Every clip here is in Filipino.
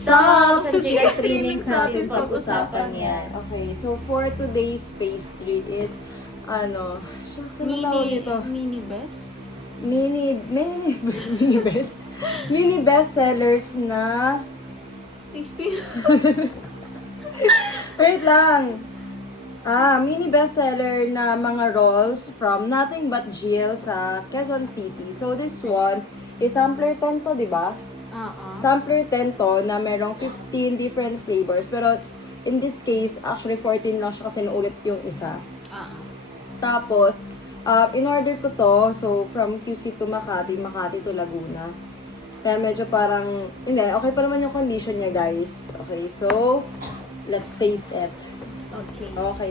Stop! Sa GR trainings natin pag-usapan yan. Okay, so for today's pastry is, shucks, ano tawag dito? Mini best? Mini best? Mini bestsellers na, Tasty. wait lang. Mini bestseller na mga rolls from Nothing But Jill sa Quezon City. So this one is sampler 10 to, di ba? Sampler 10 to na merong 15 different flavors. Pero in this case, actually 14 lang siya kasi naulit yung isa. Tapos, in-order ko to, so from QC to Makati, Makati to Laguna. Kaya medyo parang, hindi, okay pa naman yung condition niya, guys. Okay, so, let's taste it. Okay. Okay.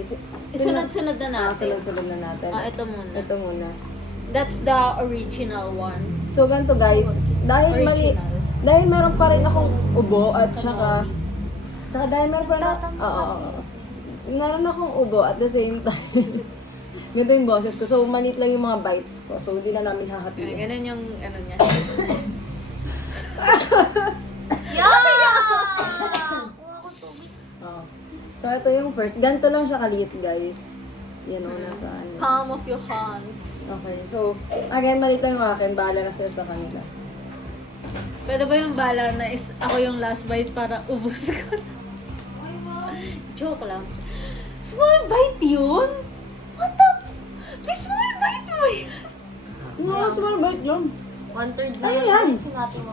Sunod-sunod na natin. Sunod-sunod na natin. Ito muna. Ito muna. That's the original one. So, ganito guys, dahil meron pa rin akong ubo at saka dahil meron pa rin meron akong ubo at the same time. Ganito yung boses ko. So, maliit lang yung mga bites ko. So, hindi na namin hahatiin. Ganun yung ano niya. Oo. So, ito yung first. Ganito lang siya kaliit, guys. Yan o, nasa ano. Palm of your hands. Okay, so, again, maliit lang yung akin. Bahala na sila sa kanila. Pwede ba yung bala na is ako yung last bite para ubus ko na? Joke lang. Small bite yun? What the May small bite mo yan? No, small bite lang. 1/3 na Ano yung yan? sinati mo.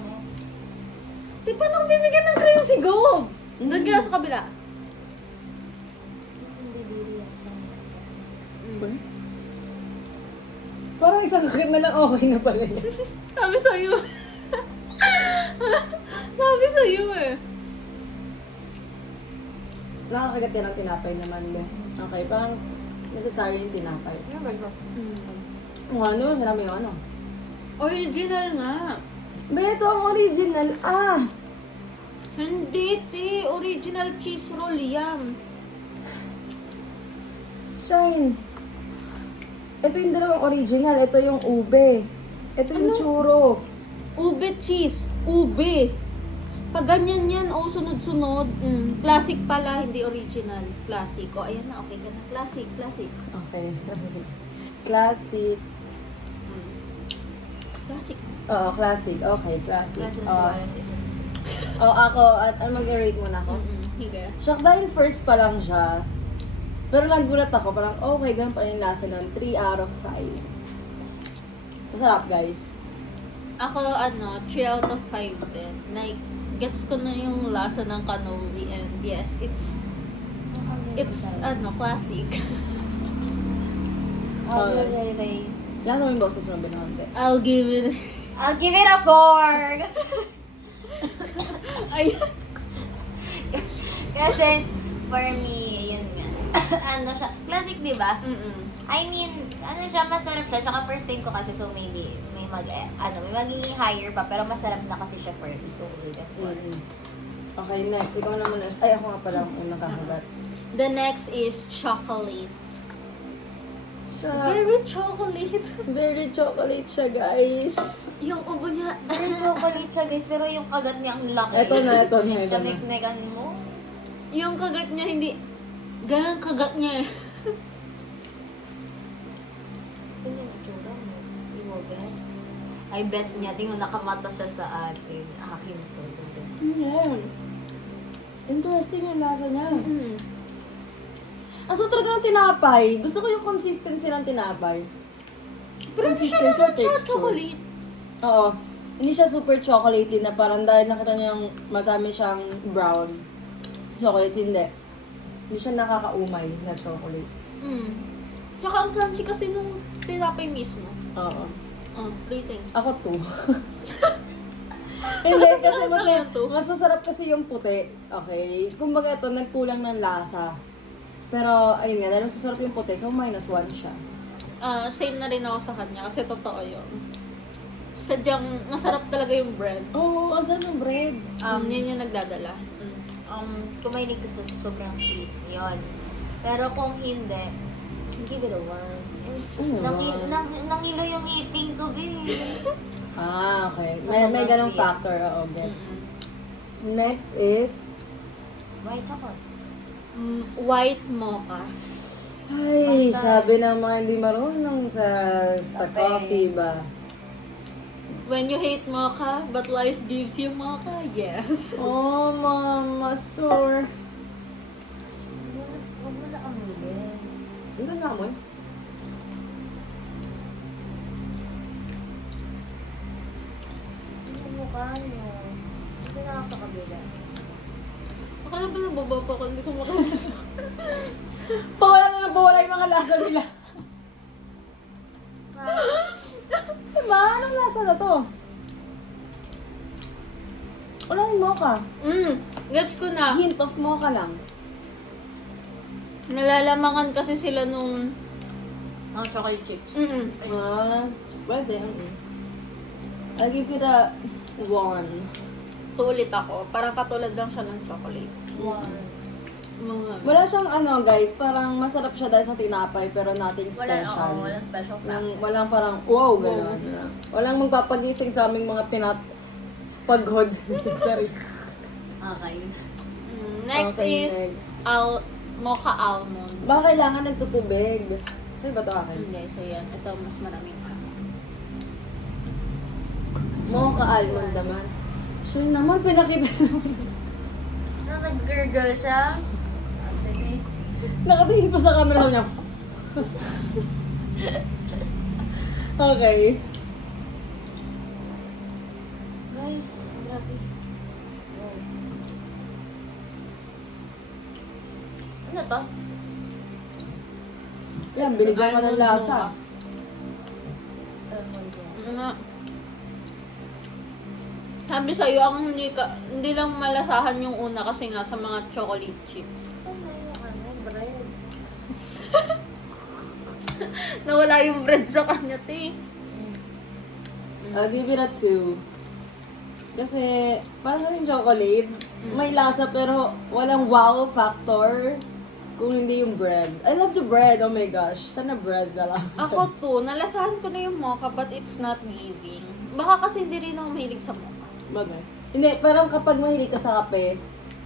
Di pa nang bibigyan ng cream si Gob? Doon kaya sa kabila. Hindi dili yan sa Parang isang cream na lang okay na pala yun. Sabi sa'yo. Sabi sa'yo eh. Nakakagat yan ang tinapay naman mo. Okay, parang necessary yung tinapay. Ano, sinabi yung ano? Original nga. Ba, ito ang original. Hindi, te. Original cheese roll yan. Shine. Ito yung dalawang original. Ito yung ube. Ito yung churro. Ube cheese. Ube. Pag ganyan yan, sunod-sunod. Classic pala, hindi original. Classic. Ayan na, okay ka na. Classic. Okay. Classic. Classic. Oo, classic. Okay, classic. Classic. Ako, at mag-rate muna ako. Higa. Shucks, dahil first pa lang siya. Pero nagulat ako, parang okay, ganun pa rin yung lasa nun. 3 out of 5. Masarap, guys. Ako, 3 out of 5 din. Like, gets ko na yung lasa ng cannoli and yes, it's classic. Lasa mo yung boses mo, binahante. I'll give it a 4! Ayun. Kasi, for me, yun nga. Siya, classic, di ba? I mean, siya, masarap siya. Tsaka first time ko kasi, so maybe, may magiging higher pa, pero masarap na kasi siya for me. So, we'll get 4. Okay, next. Ikaw na muna. Ay, ako nga pala ang unang kakagat. The next is chocolate. Shucks. Very chocolate. Very chocolate siya, guys. Yung ubo niya. Very chocolate siya, guys, pero yung kagat niya ang laki. Ito na. Kaniknegan mo. Yung kagat niya hindi ganang kagat niya eh. Ano yung itsura mo? Iwogan? I bet niya, tingnan nakamata siya sa atin. Akin to. Yan. Interesting yung lasa niya. Ang sarap talaga ng tinapay. Gusto ko yung consistency ng tinapay. Pero hindi siya Consistency or naman sa texture? chocolate. Oo. Hindi siya super chocolatey na parang dahil nakita niyo yung madami siyang brown chocolate, hindi. Hindi siya nakakaumay na chocolate. Tsaka ang crunchy kasi nung tinapay mismo. Oo. Rating. Ako 2. Hindi, kasi Two. mas masarap kasi yung puti. Okay? Kumbaga ito, nagkulang ng lasa. Pero, ayun nga, dahil masasarap yung puti, so -1 siya. Same na rin ako sa kanya kasi totoo yun. Sadyang masarap talaga yung bread. Oo, asan yung bread? Yun yung nagdadala. Kung mahilig ka sa sobrang sweet, yun. Pero kung hindi, give it a 1. Nangilo yung ngipin ko, babe. Okay. May ganong sweet. factor, oo, gets. Next is... White ako. White mocha. Ay, Pantay. sabi ng mga hindi marunong sa Kape. coffee ba? When you hate mocha, but life gives you mocha, yes. Oh, mama, sore. Huwag mo na amuyin. Ano na mo? Ano mukha niyo? Hindi na ako sa kabila. Akala ba nababaw pa ko, hindi ko makakita. Pawala yung mga lasa nila. Diba? Anong lasa na to? Wala yung mocha. Gets ko na. Hint of mocha lang. Nalalamangan kasi sila nung... Ang chocolate chips. Pwede. I'll give you the 1. Tulit ako. Parang katulad lang siya ng chocolate. Wala siyang ano guys, parang masarap siya dahil sa tinapay pero nothing Wala, special. oo, walang special factor. Walang parang wow, gano'n. Walang magpapagising sa aming mga paghod. Sorry. Okay. Next Okay, is next. mocha almond. Baka kailangan nagtutubig. Sa'yo ba ito akin? Hindi, so yan. Ito, mas maraming almond. Mocha almond naman. Siya naman, pinakita naman. Nung nag-gurgle siya, sige. Nakatingin pa sa camera niya. Okay. Guys, grabe. Wow. Ano to? Yan, binigyan ko ng lasa. Ano? Sabi sa'yo, ang hindi lang malasahan yung una kasi nga sa mga chocolate chips. Ano yung bread? Nawala yung bread sa kanya, te. I'll give it a 2. Kasi, parang yung chocolate, may lasa pero walang wow factor kung hindi yung bread. I love the bread, oh my gosh. Sana bread na lang. Ako to, nalasahan ko na yung mocha but it's not giving. Baka kasi hindi rin ako mahilig sa mocha. Bagay. Hindi, parang kapag mahilig ka sa kape,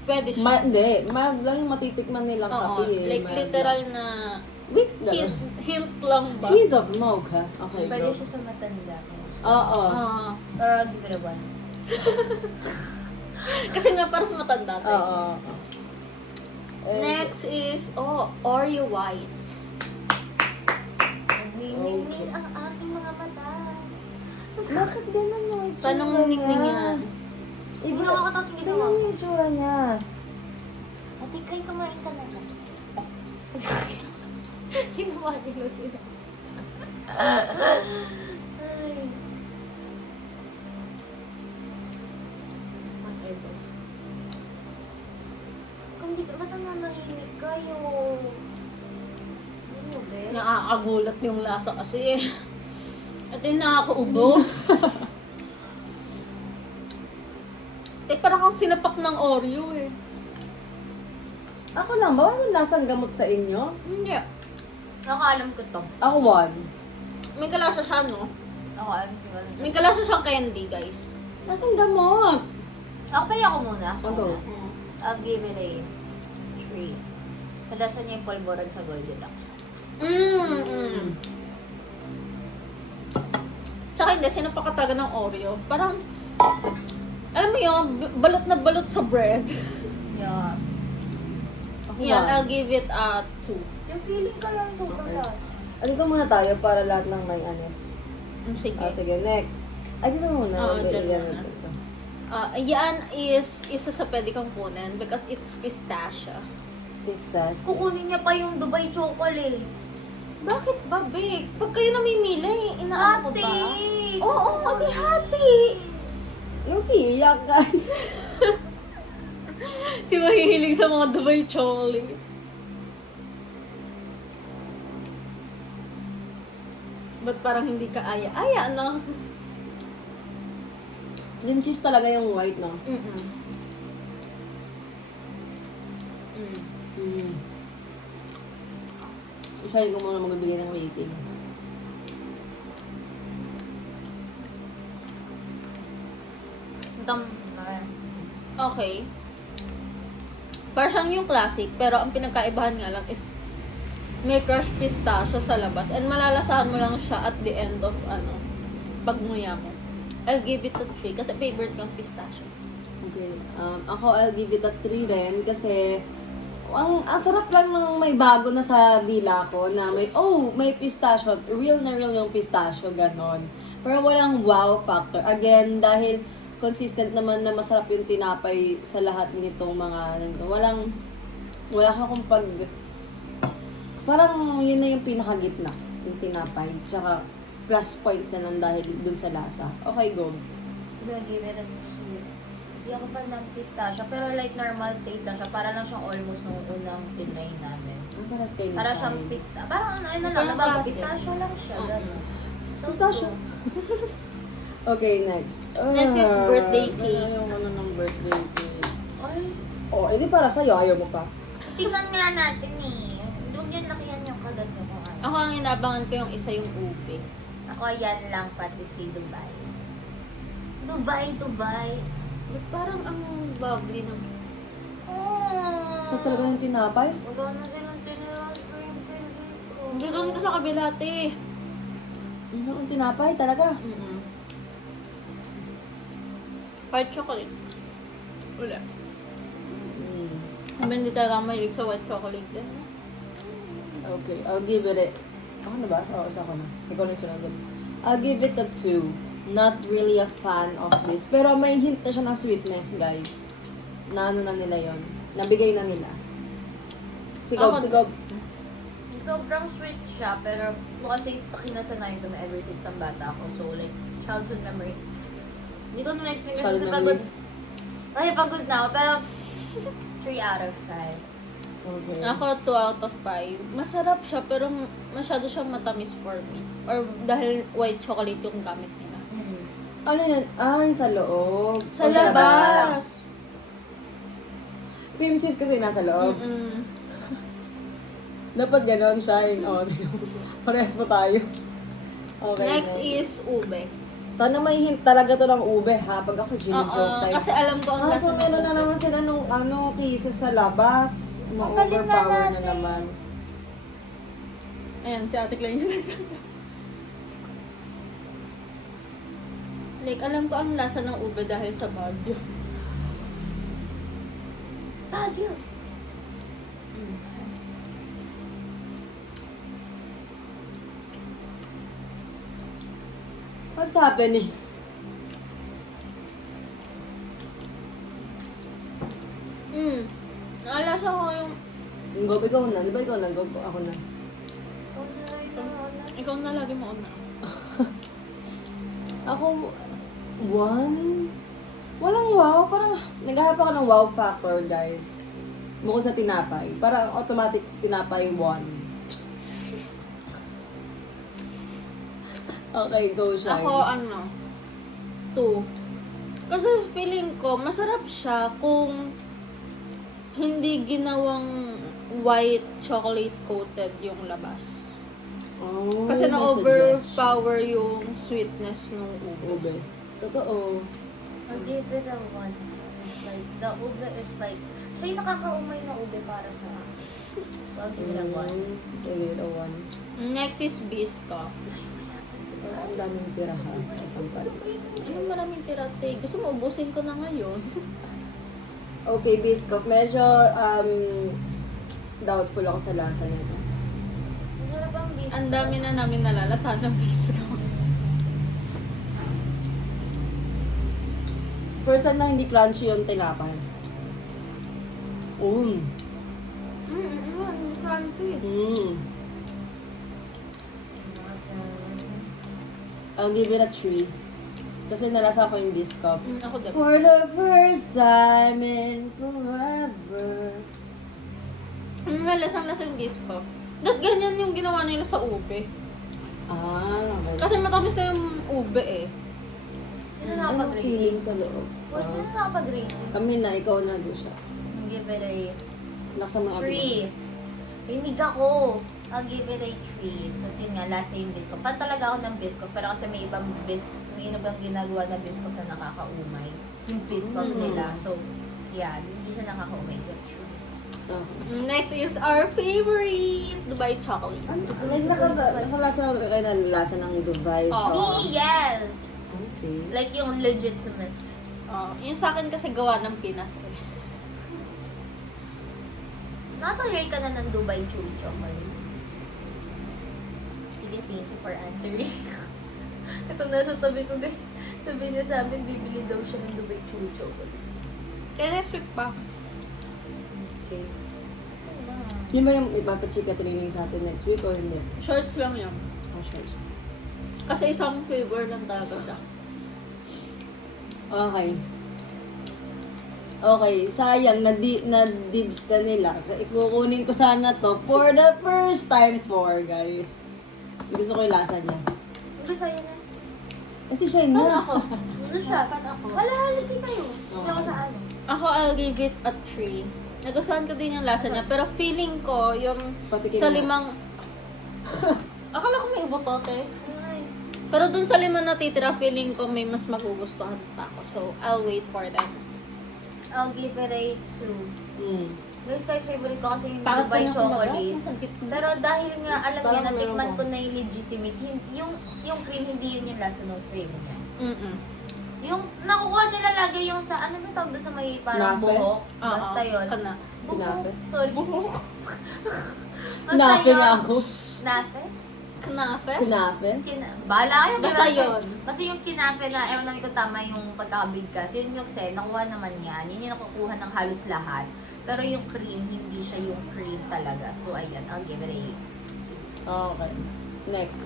Pwede siya. hindi, mild lang yung matitikman nilang Oo, kape eh. like Mild literal lang. na Wait, hint lang ba? hint of mocha. Okay, Pwede go. siya sa matanda. Oo. Ah, Pero give it a 1. kasi nga para sa matanda tayo. Oo. Next is, Oreo White. Ningning ang aking mga mata. Bakit ganun mo? yung Tanong itsura ningning niya? yan. Hindi na ako tatingin Tingnan mo yung itsura niya. Ate, kayo kumain ka na lang. Ginawa nilo sila. Ay. Whatever. Kung di ka, ba't ang nanahimik kayo? Ano, be? Nakakagulat yung lasa kasi. At yung nakakaubo. Parang kang sinapak ng Oreo eh. Ako lang ba? Walang lasang gamot sa inyo? Hindi. Nakaalam ko to. Ako 1. May kalasa siya, no? Nakaalam ko. May kalasa siyang candy, guys. Lasang gamot? Okay, ako muna. Ano? I'll give it a 3. Kadasa niya yung polvoran sa Goldilocks. Tsaka hindi, sinapak ka talaga ng Oreo. Parang, alam mo yun, balot na balot sa bread. Yeah. Yan, I'll give it a 2. Yung feeling ko lang sobrang Okay. last. Alito muna tayo para lahat ng may anis. Sige. Sige, next. Ay, dito muna. Oo, Okay, dyan yan. muna. Yan is isa sa pwede kang kunin because it's pistachio. Pistas. Kukunin niya pa yung Dubai chocolate. Bakit ba, Big? Pag kayo namimili, inaano ko ba? Ate! Oo, ate hati! Yung iyak, guys. Si mahihilig sa mga Dubai chocolate. Ba't parang hindi ka aya? Aya, no? Yung cheese talaga yung white, no? Mm-mm. Isahin ko muna magbibigay ng rating. okay. Parang siyang yung classic, pero ang pinagkaibahan nga lang is may crushed pistachio sa labas and malalasahan mo lang siya at the end of pagmuya mo. I'll give it a 3 kasi favorite kang pistachio. Okay. Ako, I'll give it a 3 rin kasi ang sarap lang ng may bago na sa dila ko na may pistachio. Real na real yung pistachio, ganon. Pero walang wow factor. Again, dahil consistent naman na masarap yung tinapay sa lahat nitong mga nito. Wala akong parang yun na yung pinakagitna, yung tinapay. Tsaka plus points na lang dahil dun sa lasa. Okay, go. I'm gonna give it a 2. Hindi ako fan ng pistachio, pero like normal taste lang siya. Para lang siyang almost nung unang tinry namin. Ang paras kayo Para siyang parang ano lang, Parang nabago. klase. Pistachio lang siya, gano'n. So, Pistachio. Okay, next. Next is birthday cake. Yung ng birthday cake. Ay, Oh, edi para sa'yo. Ayaw mo pa. tingnan nga natin eh. Huwag yan lakihan yung kaganda ko. Ako ang inabangan ko yung isa yung ube. Ako yan lang pati si Dubai. Dubai. But parang ang bubbly ng... Oh. So talaga yung tinapay? Wala na silang tinilang dito. Hindi doon ka sa kabila, te. Yun ang tinapay talaga. White chocolate. Wala. Mm. Kami hindi talaga mahilig sa white chocolate din. Okay, I'll give it Ako na ba? Oo, isa ko na. Ikaw na yung sunod. I'll give it a 2. Not really a fan of this. Pero may hint na siya ng sweetness, guys. Na ano na nila yon. Nabigay na nila. Sigaw. Sobrang sweet siya, pero kasi kinasanayan ko na ever since ang bata ako. So like, childhood memory. Hindi ko na-expect kasi Childhood sa pagod. memory. Kasi pagod na ako, pero 3 out of 5. Okay. Ako, 2 out of 5. Masarap siya, pero masyado siyang matamis for me. Or dahil white chocolate yung gamit nila. Ano yan? Ah, yung sa loob. Sa O, labas! Cream cheese kasi nasa loob. Mm-mm. Dapat ganon siya. Oh, parehas pa tayo. Okay. Next no. is ube. Sana may hint talaga to ng ube ha. Pag ako Oo, joke type. kasi alam ko ang lasa So ng meron na ube. naman sila nung cases sa labas. Ma-overpower na naman. Ayan, si Ate Claire yun. Like, alam ko ang lasa ng ube dahil sa Baguio. Baguio! What's happening? Naalasa ko yung... Go, ikaw na. Di ba ikaw na? Go, ako na. Ikaw na lagi mo una. Ako, walang wow. Parang naghahanap ako ng wow factor, guys. Bukod sa tinapay. Parang automatic tinapay 1. Okay, go, Shine. Ako, 2. Kasi feeling ko, masarap siya kung hindi ginawang white chocolate coated yung labas. Oh, Kasi may na-overpower yung sweetness ng ube. ube. Totoo. I'll give it a 1. Like, the ube is like, siya yung nakakaumay na ube para sa akin. So, I'll give it a 1. Sige, a 1. Next is Biscoff. Ang daming tira ha. Isang pala. Ano maraming tirate? Gusto mo, ubusin ko na ngayon. Okay, Biscoff. Medyo doubtful ako sa lasa nito. Masarap ang biscuit. Ang dami na namin nalalasan ng Biscoff. First time na hindi crunchy yung tinapay. Crunchy. I'll give it a 3. Kasi nalasa ko yung Biscoff. Ako din. For the first time in forever. Lasang-lasa yung Biscoff. That ganyan yung ginawa nila sa ube. Okay. Kasi matamis na yung ube eh. Sino Anong nakapag-rate? feeling sa loob? Sino nakapag-rate? Kami na, ikaw na, Lucia. I'll give it a Laksan mo 3. Rinig ako. I'll give it a 3. Kasi nga, lasa yung biscuit. Fan talaga ako ng biscuit. Pero kasi may ibang ginagawa na biscuit na nakakaumay. Yung biscuit nila. So, Yeah, hindi siya nakaka-umay. That's true. Okay. Next is our favorite, Dubai chocolate. Like, nakalasa na kayo na lasa ng Dubai Oo. siya. Me, yes! Okay. Like yung legitimate. Yung sa akin kasi gawa ng Pinas eh. Nakatry ka na ng Dubai Chewy Chocolate. Sige, thank you for answering. Ito nasa tabi ko, guys. Sabi niya sa amin, bibili daw siya ng Dubai Chewy Chocolate. Kaya next week pa. Okay. Yun ba yung ipapachika training sa atin next week or hindi? Shorts lang yan. Oh, sure. Kasi isang flavor lang talaga siya. Okay. Okay, sayang, na-dibs na nila. Ikukunin ko sana to for the first time guys. Gusto ko yung lasa niya. Hindi, sa'yo na. Kasi siya yun na. ako? Ano siya? Ako. Halahalitin kayo. Hindi ako sa ano. Ako, I'll give it a 3. Nagustuhan ko din yung lasa niya. Pero feeling ko, yung Patikin sa mo. 5... Akala ko may ubotote. Pero dun sa 5 natitira, feeling ko may mas magugustuhan pa ako. So, I'll wait for them. I'll give it a 2. Guys, kahit favorite ko kasi yung Bakit Dubai ka na chocolate. kumagat? Masakit mo. Pero dahil nga, alam niya, Parang natikman meron ko na yung legitimate. Yung cream, hindi yun yung lasa ng cream niya. Mm-mm. Yung nakukuha nila lagi yung sa, ano ba tawag doon sa may parang Nafe? buhok? Oo, Basta yun. kana. Buhok. Kinafe? Sorry. Buhok. Basta Nafe yun. na ako. Nafe? Kanafe? Kinafe? Bahala kayo. Basta kinafe. yun. Basta yung kinafe na, ewan namin kung tama yung pagkakabigkas. Yun yung kasi, nakuha naman yan. Yun yung nakukuha ng halos lahat. Pero yung cream, hindi siya yung cream talaga. So, ayan, I'll give it a 2. Okay. Next.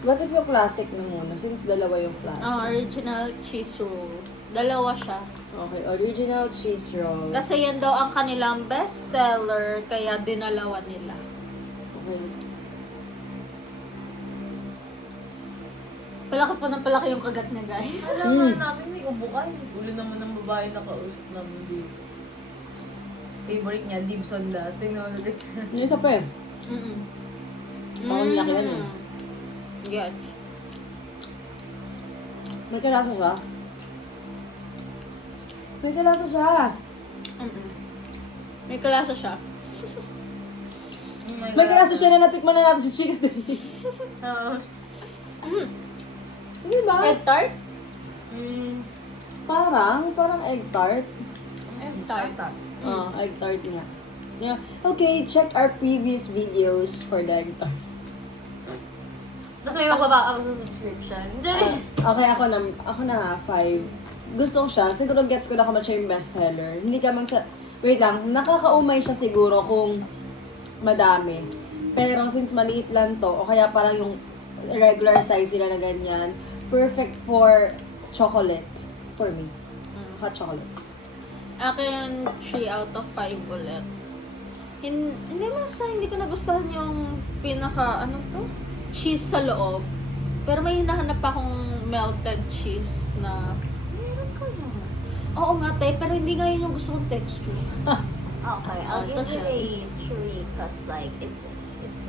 What if yung classic na muna? Since dalawa yung classic. Original cheese roll. Dalawa siya. Okay, original cheese roll. Kasi yan daw ang kanilang best seller, kaya dinalawa nila. Okay. Palaki pa ng palaki yung kagat niya, guys. Alam nga namin, may ubukan. Ulo naman ng babae na kausap namin dito. Favorite niya, Dibson dati. No? Yung isa pa eh. Mm-mm. Parang laki yan eh. Yes. May kalasa siya. May kalasa siya. Mm-mm. May kalasa siya. May kalasa siya na natikman na natin sa chicken. Oo. Hindi ba? Egg tart? Parang egg tart. Egg tart. Egg tart nga. Yeah. Okay, check our previous videos for the egg tart. Tapos may magbaba ako sa subscription. Okay, ako na 5. Gusto ko siya. Siguro gets ko na kung siya yung bestseller. Hindi ka wait lang, nakakaumay siya siguro kung madami. Pero since maliit lang to, o kaya parang yung regular size nila na ganyan, perfect for chocolate. For me. Hot chocolate. Akin, 3 out of 5 ulit. Hindi ko nagustuhan yung pinaka, cheese sa loob. Pero may hinahanap akong melted cheese na, meron ko yun. Oo nga, te, pero hindi nga yun yung gusto kong texture. Okay, I'll Ito give siya. it a 3 because like, it's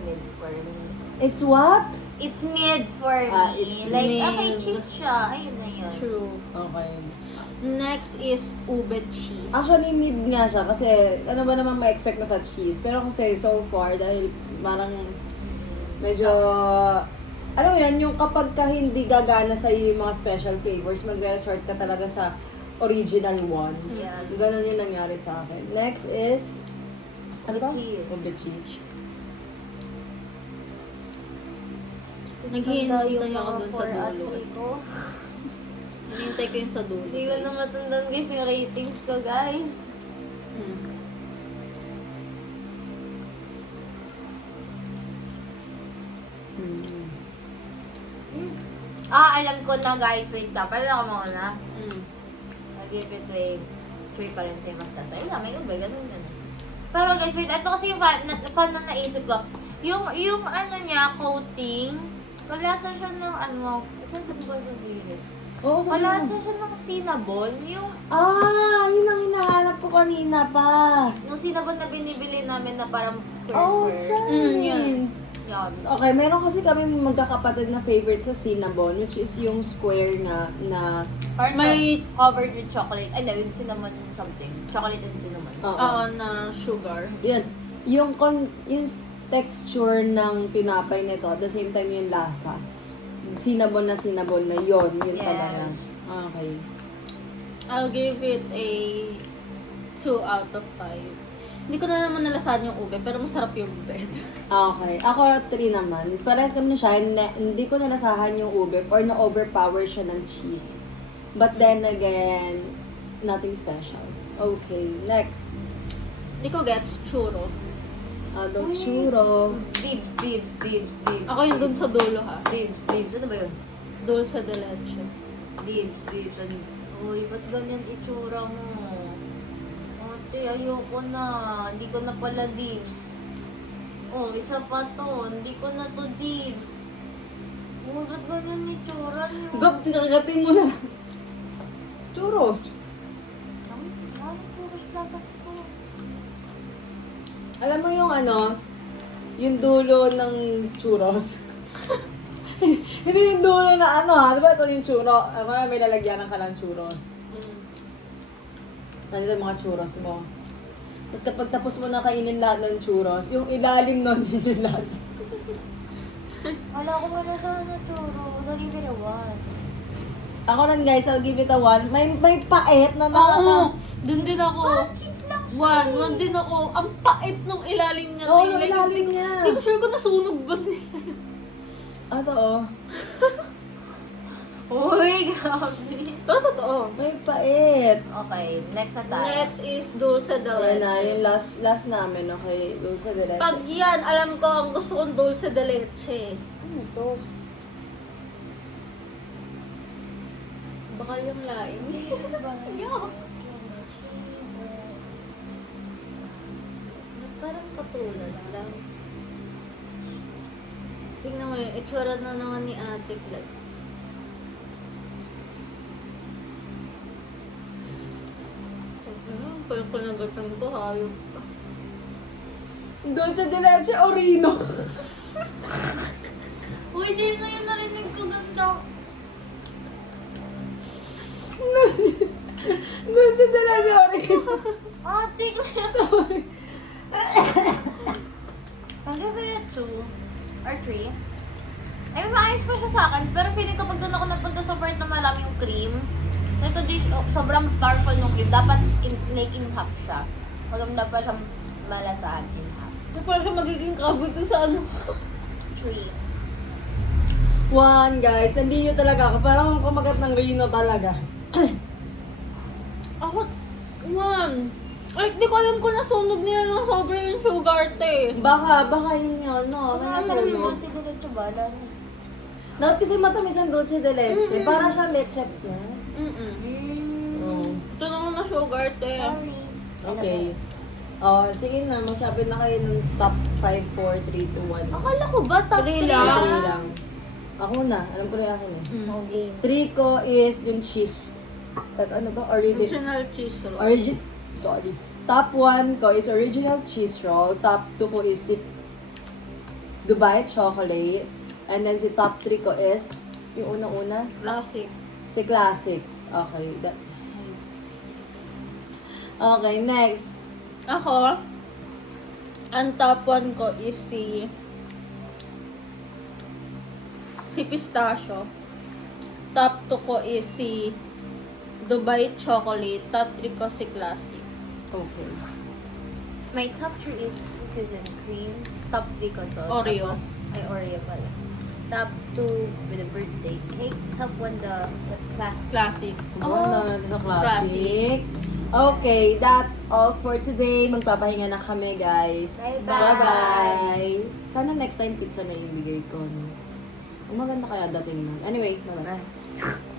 mid for me. It's what? It's mid for Ah, me. it's Like, mid. okay, cheese siya. Ayun na yun. True. Okay. Next is ube cheese. Actually, mid nga siya kasi ano ba naman ma-expect mo sa cheese. Pero kasi so far, dahil parang medyo, alam mo yan, yung kapag ka hindi gagana sa'yo yung mga special flavors, magre-resort ka talaga sa original one. Yeah. Ganun yung nangyari sa akin. Next is, ano Ube ba? cheese. Ube cheese. Naghihintay yung ako mga dun sa 4 at dulo. 3 ko. Hinihintay ko yung sa dulo. Hindi ko na matandaan guys yung ratings ko, guys. Mm. Alam ko na guys. Wait ka. Pala ako mauna. Mm. I'll give it a 3 pa rin sa'yo. Mas tasa. Ayun lang, may ube. Ganun yan. Pero guys, wait. Ito kasi yung fan na naisip ko. Yung ano niya, coating. Kalasa siya ng ano. Ito ko ba sabihin? Oo, sabi mo. Kalasa siya ng cinnamon. Yung Yun ang hinahanap ko kanina pa. cinnamon na binibili namin na parang Oh, square. right. Yun. Yan. Okay, meron kasi kami magkakapatid na favorite sa cinnamon, which is yung square nga na Parang May- covered with chocolate. Ay, no, with cinnamon something. Chocolate and cinnamon. Oo. Oo, na sugar. Yan. Yung texture ng tinapay nito, at the same time yung lasa. Cinnamon na yun. Yun Yes. talaga. Okay. I'll give it a 2 out of 5. Hindi ko na naman nalasahan yung ube, pero masarap yung bread. Okay. Ako, 3 naman. Parehas kami na siya. Hindi ko nalasahan yung ube or na-overpower siya ng cheese. But then again, nothing special. Okay. Next. Hindi ko gets churro. Adog churro. Dibs. Ako yung dun sa dulo ha. Dibs. Ano ba yun? Dulce de leche. Dibs. Uy, ba't ganyan itsura mo? Ate, ayoko na. Hindi ko na pala dibs. Oh, isa pa to. Hindi ko na to dibs. Oh, ba't ganyan itsura niyo? Gab, nakagatin mo na. Churros. Ano puros dapat ko? Alam mo yung yung dulo ng churros. Hindi yung dulo na diba ito yung churro? May lalagyan ng kalang churros. Nandito yung mga churros mo. Tapos kapag tapos mo na kainin lahat ng churros, yung ilalim nun, yun yung lasa. Wala ko wala sana churro. Sabi ko na one. Ako rin guys, I'll give it a 1. May pait na Oo! Dun din ako. Cheese lang One din ako. Ang pait nung ilalim niya. Oo, yung ilalim niya. Hindi ko sure kung nasunog ba nila. Oo. Uy, grabe. Pero totoo. May pait. Okay, next na tayo. Next is dulce de Ayan na, leche. yung last namin, okay? Dulce de leche. Pag yan, alam ko ang gusto kong dulce de leche. Ano to? Baka yung laing. Yeah. Parang katulad lang. Tingnan mo yung itsura na naman ni Ate Glad. Parang panagatan ko, hayop pa. Dulce de leche Orino. Uy, Jason, yung narinig ko ganda. Dulce de leche Orino. Ate, Sorry. I'll give it a 2 or 3. Ay, maayos pa siya sa akin. Pero feeling ko pag doon ako napunta sa part na marami yung cream, ito dish, sobrang powerful ng cream. Dapat in half siya. Maganda pa siya malasahan in half. So, parang siya magiging kabot sa ano. 3. 1, guys. Nandito talaga ako. Parang akong kumagat ng Rino talaga. Ako, one. Ay, di ko alam kung nasunog nila ng sobra yung sugar te. Baka yun yun, no? May nasa loob. Siguro ito ba? Dapat kasi matamis ang dulce de leche. Para siyang leche na. Ito naman na sugar te. Sorry. Okay. Oh, sige na. Magsabi na kayo ng top 5, 4, 3, 2, 1. Akala ko ba? Top 3 Three lang. lang. Ako na. Alam ko rin ako na. Okay. 3 ko is yung cheese. At ano ba? Original cheese roll. Sorry. Top 1 ko is original cheese roll. Top 2 ko is si Dubai chocolate. And then si top 3 ko is yung unang-una, Classic. si classic. Okay. Okay, next. Ako, ang top 1 ko is si pistachio. Top 2 ko is si Dubai chocolate. Top 3 ko si classic. Okay. My top 3 is cookies and cream. Top 3 ko to. Oreo. Tapos, ay, Oreo pala. Top 2 with a birthday cake. Top 1 the classic. Classic. Ano sa classic. Okay, that's all for today. Magpapahinga na kami, guys. Bye-bye. Bye-bye. Sana next time pizza na yung bigay ko. No? Ang maganda kaya dating na. Anyway, bye-bye.